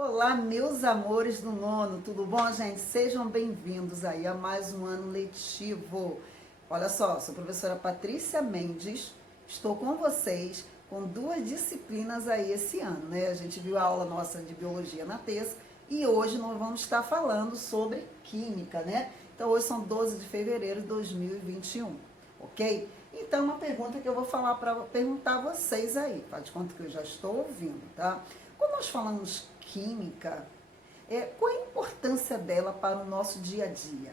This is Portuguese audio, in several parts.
Olá, meus amores do nono, tudo bom, gente? Sejam bem-vindos aí a mais um ano letivo. Olha só, sou a professora Patrícia Mendes, estou com vocês com duas disciplinas aí esse ano, né? A gente viu a aula nossa de biologia na terça e hoje nós vamos estar falando sobre química, né? Então hoje são 12 de fevereiro de 2021, ok? Então uma pergunta que eu vou falar para perguntar a vocês aí, faz de conta que eu já estou ouvindo, tá? Quando nós falamos química, qual a importância dela para o nosso dia a dia?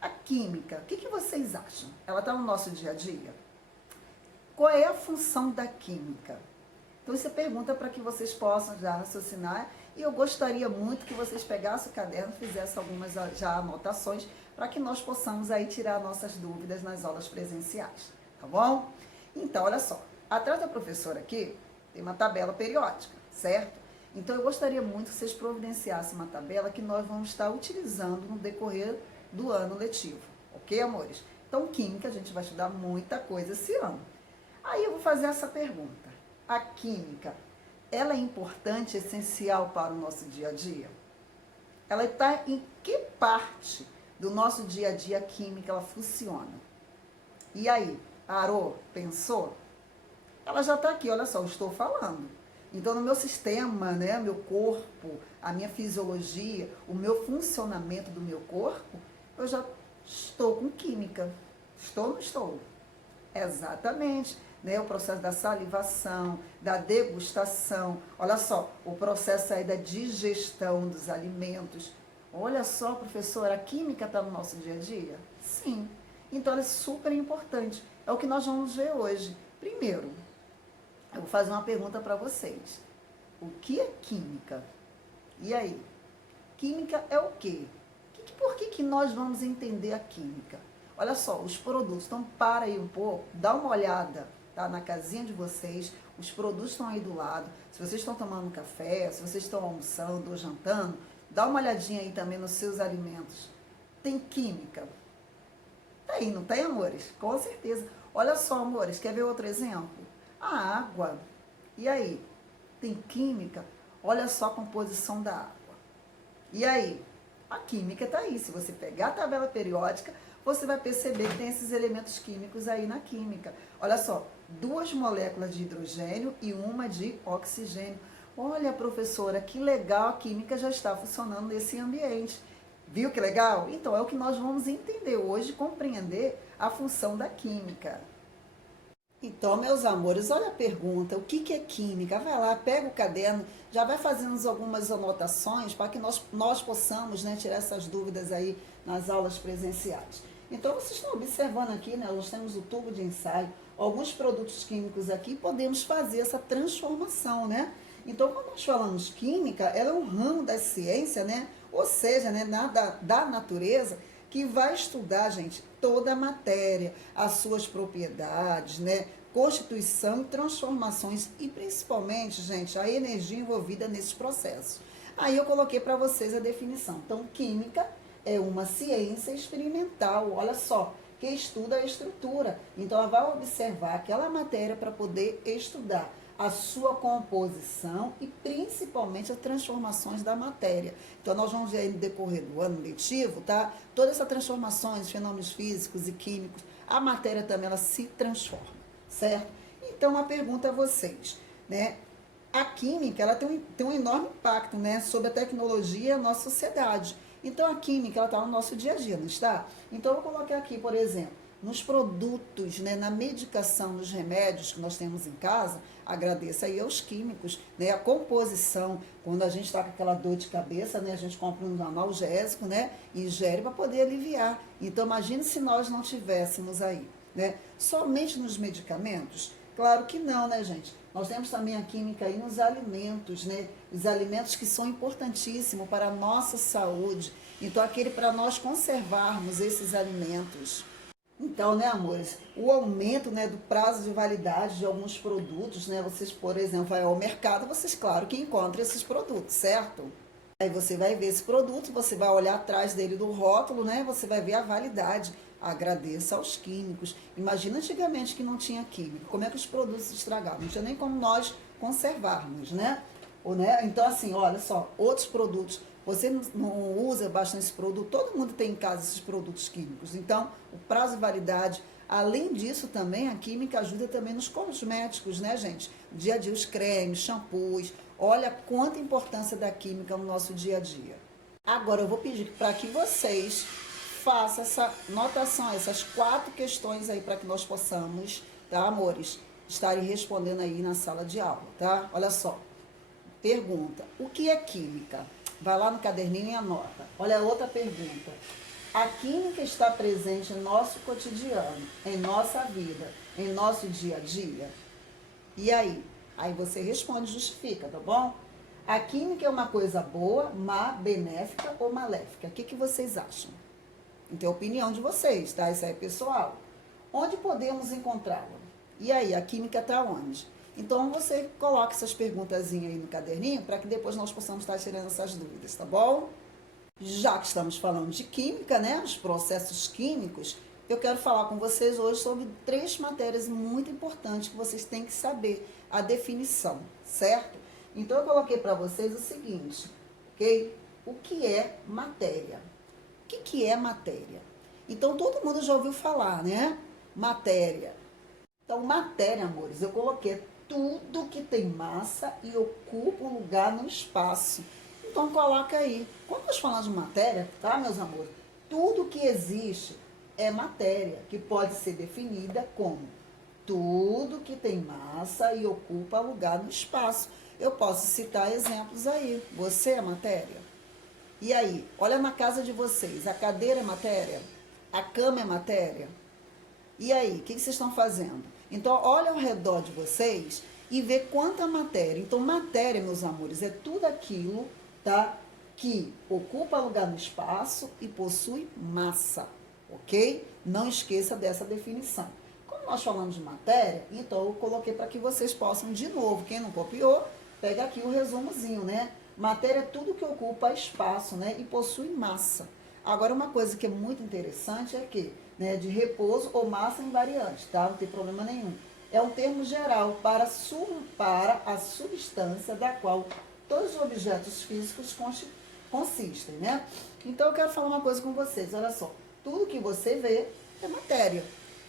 A química, o que vocês acham? Ela está no nosso dia a dia? Qual é a função da química? Então, isso é pergunta para que vocês possam já raciocinar e eu gostaria muito que vocês pegassem o caderno e fizessem algumas já anotações para que nós possamos aí tirar nossas dúvidas nas aulas presenciais, tá bom? Então, olha só, atrás da professora aqui tem uma tabela periódica, certo? Então, eu gostaria muito que vocês providenciassem uma tabela que nós vamos estar utilizando no decorrer do ano letivo. Ok, amores? Então, química, a gente vai estudar muita coisa esse ano. Aí eu vou fazer essa pergunta. A química, ela é importante, essencial para o nosso dia a dia? Ela está em que parte do nosso dia a dia a química ela funciona? E aí, parou? Pensou? Ela já está aqui, olha só, eu estou falando. Então, no meu sistema, né, meu corpo, a minha fisiologia, o meu funcionamento do meu corpo, eu já estou com química. Estou ou não estou? Exatamente. Né, o processo da salivação, da degustação, olha só, o processo aí da digestão dos alimentos. Olha só, professora, a química está no nosso dia a dia? Sim. Então, ela é super importante. É o que nós vamos ver hoje. Primeiro, eu vou fazer uma pergunta para vocês. O que é química? E aí? Química é o quê? Por que nós vamos entender a química? Olha só, os produtos. Então, para aí um pouco, dá uma olhada, tá? Na casinha de vocês. Os produtos estão aí do lado. Se vocês estão tomando café, se vocês estão almoçando ou jantando, dá uma olhadinha aí também nos seus alimentos. Tem química? Tem, não tem, amores? Com certeza. Olha só, amores, quer ver outro exemplo? A água. E aí? Tem química? Olha só a composição da água. E aí? A química está aí. Se você pegar a tabela periódica, você vai perceber que tem esses elementos químicos aí na química. Olha só, 2 moléculas de hidrogênio e uma de oxigênio. Olha, professora, que legal, a química já está funcionando nesse ambiente. Viu que legal? Então, é o que nós vamos entender hoje, compreender a função da química. Então, meus amores, olha a pergunta, o que é química? Vai lá, pega o caderno, já vai fazendo algumas anotações para que nós possamos, né, tirar essas dúvidas aí nas aulas presenciais. Então, vocês estão observando aqui, né, nós temos o tubo de ensaio, alguns produtos químicos aqui, podemos fazer essa transformação, né? Então, quando nós falamos química, ela é um ramo da ciência, né? Ou seja, né, da natureza, que vai estudar, gente, toda a matéria, as suas propriedades, né? Constituição e transformações e principalmente, gente, a energia envolvida nesses processos. Aí eu coloquei para vocês a definição. Então, química é uma ciência experimental, olha só, que estuda a estrutura. Então, ela vai observar aquela matéria para poder estudar a sua composição e principalmente as transformações da matéria. Então, nós vamos ver no decorrer do ano letivo, tá? Todas essas transformações, fenômenos físicos e químicos, a matéria também, ela se transforma, certo? Então, a pergunta a vocês, né? A química, ela tem um enorme impacto, né, sobre a tecnologia e a nossa sociedade. Então, a química, ela está no nosso dia a dia, não está? Então, eu vou colocar aqui, por exemplo, nos produtos, né, na medicação, nos remédios que nós temos em casa, agradeço aí aos químicos, né, a composição, quando a gente está com aquela dor de cabeça, né, a gente compra um analgésico, né, e ingere para poder aliviar. Então, imagine se nós não tivéssemos aí, né, somente nos medicamentos? Claro que não, né, gente? Nós temos também a química aí nos alimentos, né, os alimentos que são importantíssimos para a nossa saúde. Então, aquele para nós conservarmos esses alimentos. Então, né, amores, o aumento, né, do prazo de validade de alguns produtos, né, vocês, por exemplo, vai ao mercado, vocês, claro, que encontram esses produtos, certo? Aí você vai ver esse produto, você vai olhar atrás dele do rótulo, né, você vai ver a validade. Agradeça aos químicos. Imagina antigamente que não tinha químico, como é que os produtos se estragavam? Não tinha nem como nós conservarmos, né? Ou, né? Então, assim, olha só, outros produtos, você não usa bastante esse produto, todo mundo tem em casa esses produtos químicos. Então, o prazo de validade, além disso também, a química ajuda também nos cosméticos, né, gente? No dia a dia, os cremes, shampoos, olha quanta importância da química no nosso dia a dia. Agora, eu vou pedir para que vocês façam essa notação, essas 4 questões aí, para que nós possamos, tá, amores, estarem respondendo aí na sala de aula, tá? Olha só. Pergunta: o que é química? Vai lá no caderninho e anota. Olha a outra pergunta. A química está presente em nosso cotidiano, em nossa vida, em nosso dia a dia? E aí? Aí você responde, justifica, tá bom? A química é uma coisa boa, má, benéfica ou maléfica? O que vocês acham? Então, é a opinião de vocês, tá? Isso aí é pessoal. Onde podemos encontrá-la? E aí, a química está onde? Então, você coloca essas perguntazinhas aí no caderninho para que depois nós possamos estar tirando essas dúvidas, tá bom? Já que estamos falando de química, né? Os processos químicos, eu quero falar com vocês hoje sobre 3 matérias muito importantes que vocês têm que saber a definição, certo? Então, eu coloquei para vocês o seguinte, ok? O que é matéria? O que é matéria? Então, todo mundo já ouviu falar, né? Matéria. Então, matéria, amores, eu coloquei tudo que tem massa e ocupa um lugar no espaço. Então, coloca aí. Quando nós falamos de matéria, tá, meus amores? Tudo que existe é matéria, que pode ser definida como tudo que tem massa e ocupa lugar no espaço. Eu posso citar exemplos aí. Você é matéria? E aí, olha na casa de vocês, a cadeira é matéria? A cama é matéria? E aí, o que vocês estão fazendo? Então, olha ao redor de vocês e vê quanta matéria. Então, matéria, meus amores, é tudo aquilo, tá, que ocupa lugar no espaço e possui massa, ok? Não esqueça dessa definição. Como nós falamos de matéria, então eu coloquei para que vocês possam, de novo, quem não copiou, pega aqui o resumozinho, né? Matéria é tudo que ocupa espaço, né, e possui massa. Agora, uma coisa que é muito interessante é que, né, de repouso ou massa invariante, tá? Não tem problema nenhum. É um termo geral para a substância da qual todos os objetos físicos consistem, né? Então, eu quero falar uma coisa com vocês. Olha só, tudo que você vê é matéria.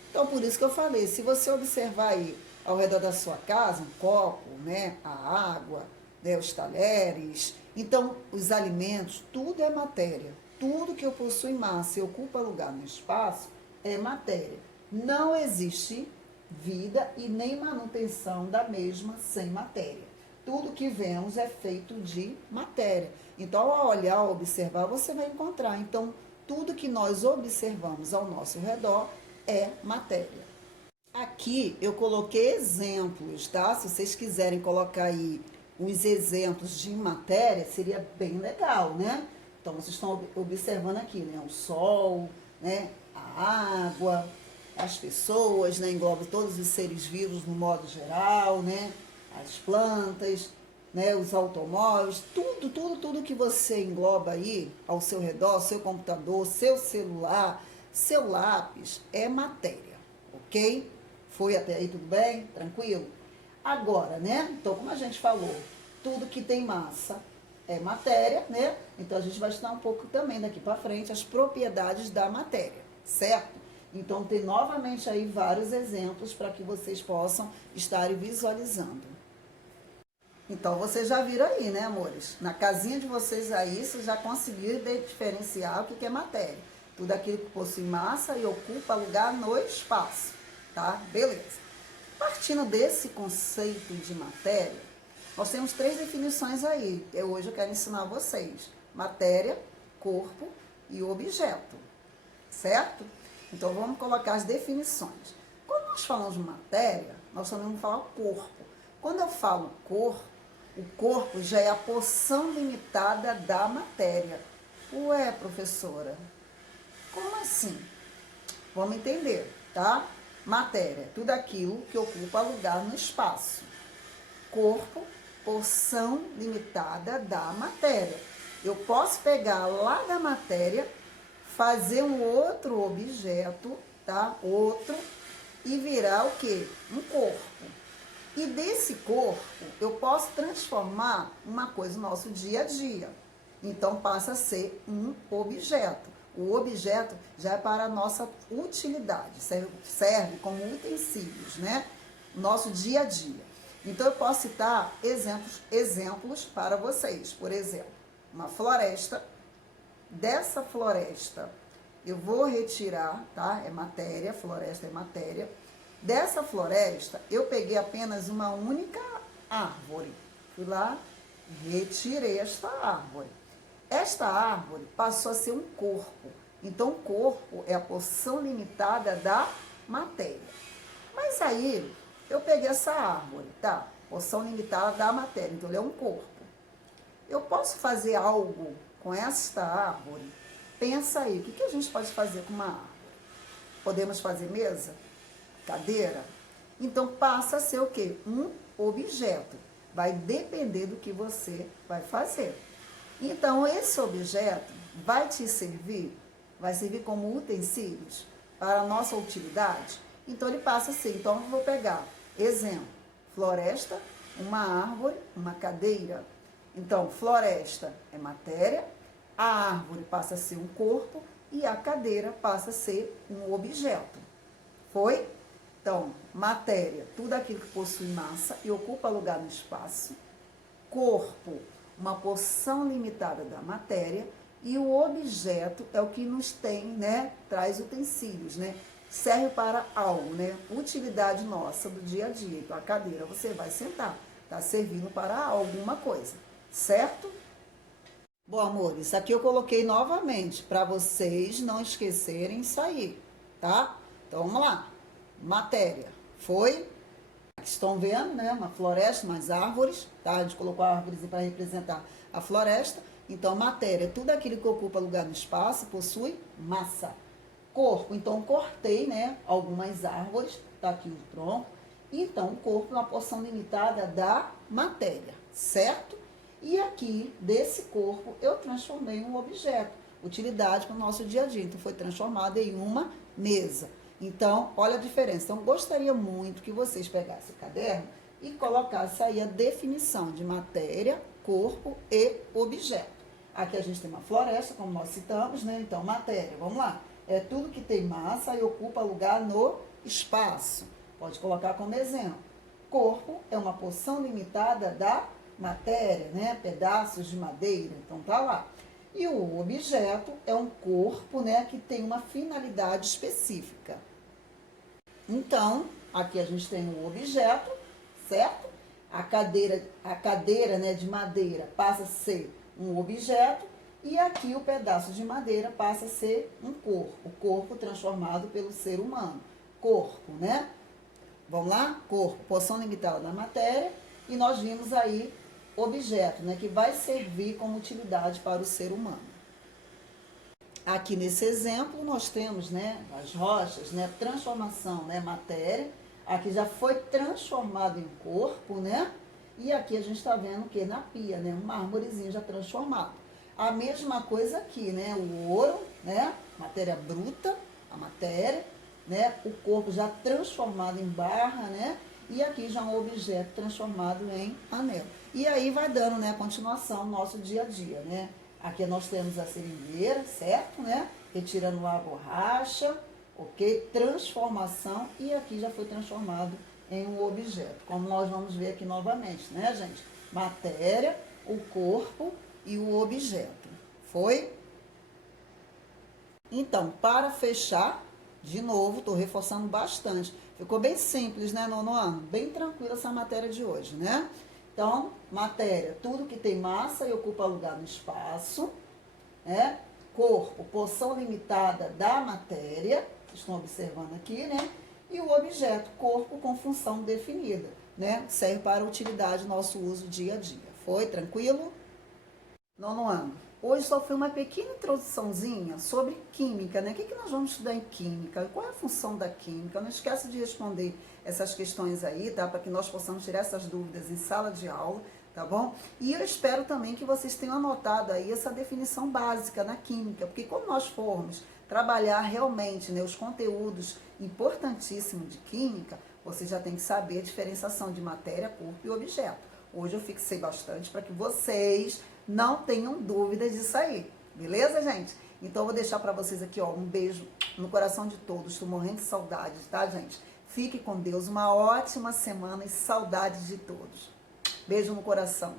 Então, por isso que eu falei, se você observar aí ao redor da sua casa, um copo, né, a água, né, os talheres, então, os alimentos, tudo é matéria. Tudo que possui massa e ocupa lugar no espaço é matéria. Não existe vida e nem manutenção da mesma sem matéria. Tudo que vemos é feito de matéria. Então, ao olhar, ao observar, você vai encontrar. Então, tudo que nós observamos ao nosso redor é matéria. Aqui eu coloquei exemplos, tá? Se vocês quiserem colocar aí uns exemplos de matéria, seria bem legal, né? Então, vocês estão observando aqui, né? O sol, né? A água, as pessoas, né? Engloba todos os seres vivos no modo geral, né? As plantas, né? Os automóveis, tudo que você engloba aí ao seu redor, seu computador, seu celular, seu lápis, é matéria, ok? Foi até aí tudo bem? Tranquilo? Agora, né? Então, como a gente falou, tudo que tem massa é matéria, né? Então, a gente vai estudar um pouco também daqui para frente as propriedades da matéria, certo? Então, tem novamente aí vários exemplos para que vocês possam estar visualizando. Então, vocês já viram aí, né, amores? Na casinha de vocês aí, vocês já conseguiram diferenciar o que é matéria. Tudo aquilo que possui massa e ocupa lugar no espaço, tá? Beleza. Partindo desse conceito de matéria, nós temos 3 definições aí. Hoje eu quero ensinar vocês. Matéria, corpo e objeto, certo? Então, vamos colocar as definições. Quando nós falamos de matéria, nós também vamos falar corpo. Quando eu falo corpo, o corpo já é a porção limitada da matéria. Ué, professora, como assim? Vamos entender, tá? Matéria, tudo aquilo que ocupa lugar no espaço. Corpo, porção limitada da matéria. Eu posso pegar lá da matéria, fazer um outro objeto, tá? Outro, e virar o quê? Um corpo. E desse corpo, eu posso transformar uma coisa no nosso dia a dia. Então, passa a ser um objeto. O objeto já é para a nossa utilidade, serve como utensílios, né? Nosso dia a dia. Então, eu posso citar exemplos para vocês. Por exemplo, uma floresta. Dessa floresta, eu vou retirar, tá? É matéria, floresta é matéria. Dessa floresta, eu peguei apenas uma única árvore. Fui lá, retirei esta árvore. Esta árvore passou a ser um corpo. Então, o corpo é a porção limitada da matéria. Mas aí, eu peguei essa árvore, tá? Porção limitada da matéria. Então, ele é um corpo. Eu posso fazer algo com esta árvore? Pensa aí, o que a gente pode fazer com uma árvore? Podemos fazer mesa? Cadeira? Então, passa a ser o quê? Um objeto. Vai depender do que você vai fazer. Então, esse objeto vai te servir, vai servir como utensílios para a nossa utilidade. Então, ele passa a ser. Então, eu vou pegar, exemplo, floresta, uma árvore, uma cadeira. Então, floresta é matéria, a árvore passa a ser um corpo e a cadeira passa a ser um objeto. Foi? Então, matéria, tudo aquilo que possui massa e ocupa lugar no espaço. Corpo, uma porção limitada da matéria. E o objeto é o que nos tem, né? Traz utensílios, né? Serve para algo, né? Utilidade nossa do dia a dia. Então, a cadeira você vai sentar. Está servindo para alguma coisa. Certo? Bom, amores, isso aqui eu coloquei novamente para vocês não esquecerem isso aí, tá? Então, vamos lá. Matéria. Foi? Aqui estão vendo, né? Uma floresta, umas árvores, tá? A gente colocou árvores para representar a floresta. Então, matéria, tudo aquilo que ocupa lugar no espaço, possui massa. Corpo, então, cortei, né? Algumas árvores, tá aqui o tronco. Então, o corpo é uma porção limitada da matéria, certo? E aqui, desse corpo, eu transformei em um objeto, utilidade para o nosso dia a dia. Então, foi transformado em uma mesa. Então, olha a diferença. Então, gostaria muito que vocês pegassem o caderno e colocassem aí a definição de matéria, corpo e objeto. Aqui a gente tem uma floresta, como nós citamos, né? Então, matéria, vamos lá. É tudo que tem massa e ocupa lugar no espaço. Pode colocar como exemplo. Corpo é uma porção limitada da matéria, né? Pedaços de madeira, então tá lá. E o objeto é um corpo, né, que tem uma finalidade específica. Então, aqui a gente tem um objeto, certo? A cadeira, né, de madeira passa a ser um objeto e aqui o pedaço de madeira passa a ser um corpo, o corpo transformado pelo ser humano. Corpo, né? Vamos lá? Corpo, porção limitada da matéria, e nós vimos aí objeto, né, que vai servir como utilidade para o ser humano. Aqui nesse exemplo nós temos, né, as rochas, né, transformação, né, matéria. Aqui já foi transformado em corpo, né? E aqui a gente está vendo o que na pia, né, um mármorezinho já transformado. A mesma coisa aqui, né, o ouro, né, matéria bruta, a matéria, né, o corpo já transformado em barra, né? E aqui já um objeto transformado em anel. E aí vai dando, né, a continuação no nosso dia a dia, né? Aqui nós temos a seringueira, certo, né? Retirando a borracha, ok? Transformação, e aqui já foi transformado em um objeto, como nós vamos ver aqui novamente, né, gente? Matéria, o corpo e o objeto. Foi? Então, para fechar, de novo, estou reforçando bastante. Ficou bem simples, né, nono ano? Bem tranquila essa matéria de hoje, né? Então, matéria, tudo que tem massa e ocupa lugar no espaço, né? Corpo, porção limitada da matéria, estão observando aqui, né? E o objeto, corpo com função definida, né? Serve para utilidade, nosso uso dia a dia. Foi tranquilo? Nono ano. Hoje só foi uma pequena introduçãozinha sobre química, né? O que nós vamos estudar em química? Qual é a função da química? Não esqueça de responder essas questões aí, tá? Para que nós possamos tirar essas dúvidas em sala de aula, tá bom? E eu espero também que vocês tenham anotado aí essa definição básica na química, porque quando nós formos trabalhar realmente, né, os conteúdos importantíssimos de química, você já tem que saber a diferenciação de matéria, corpo e objeto. Hoje eu fixei bastante para que vocês não tenham dúvidas disso aí. Beleza, gente? Então eu vou deixar para vocês aqui, ó, um beijo no coração de todos. Estou morrendo de saudades, tá, gente? Fique com Deus. Uma ótima semana e saudades de todos. Beijo no coração.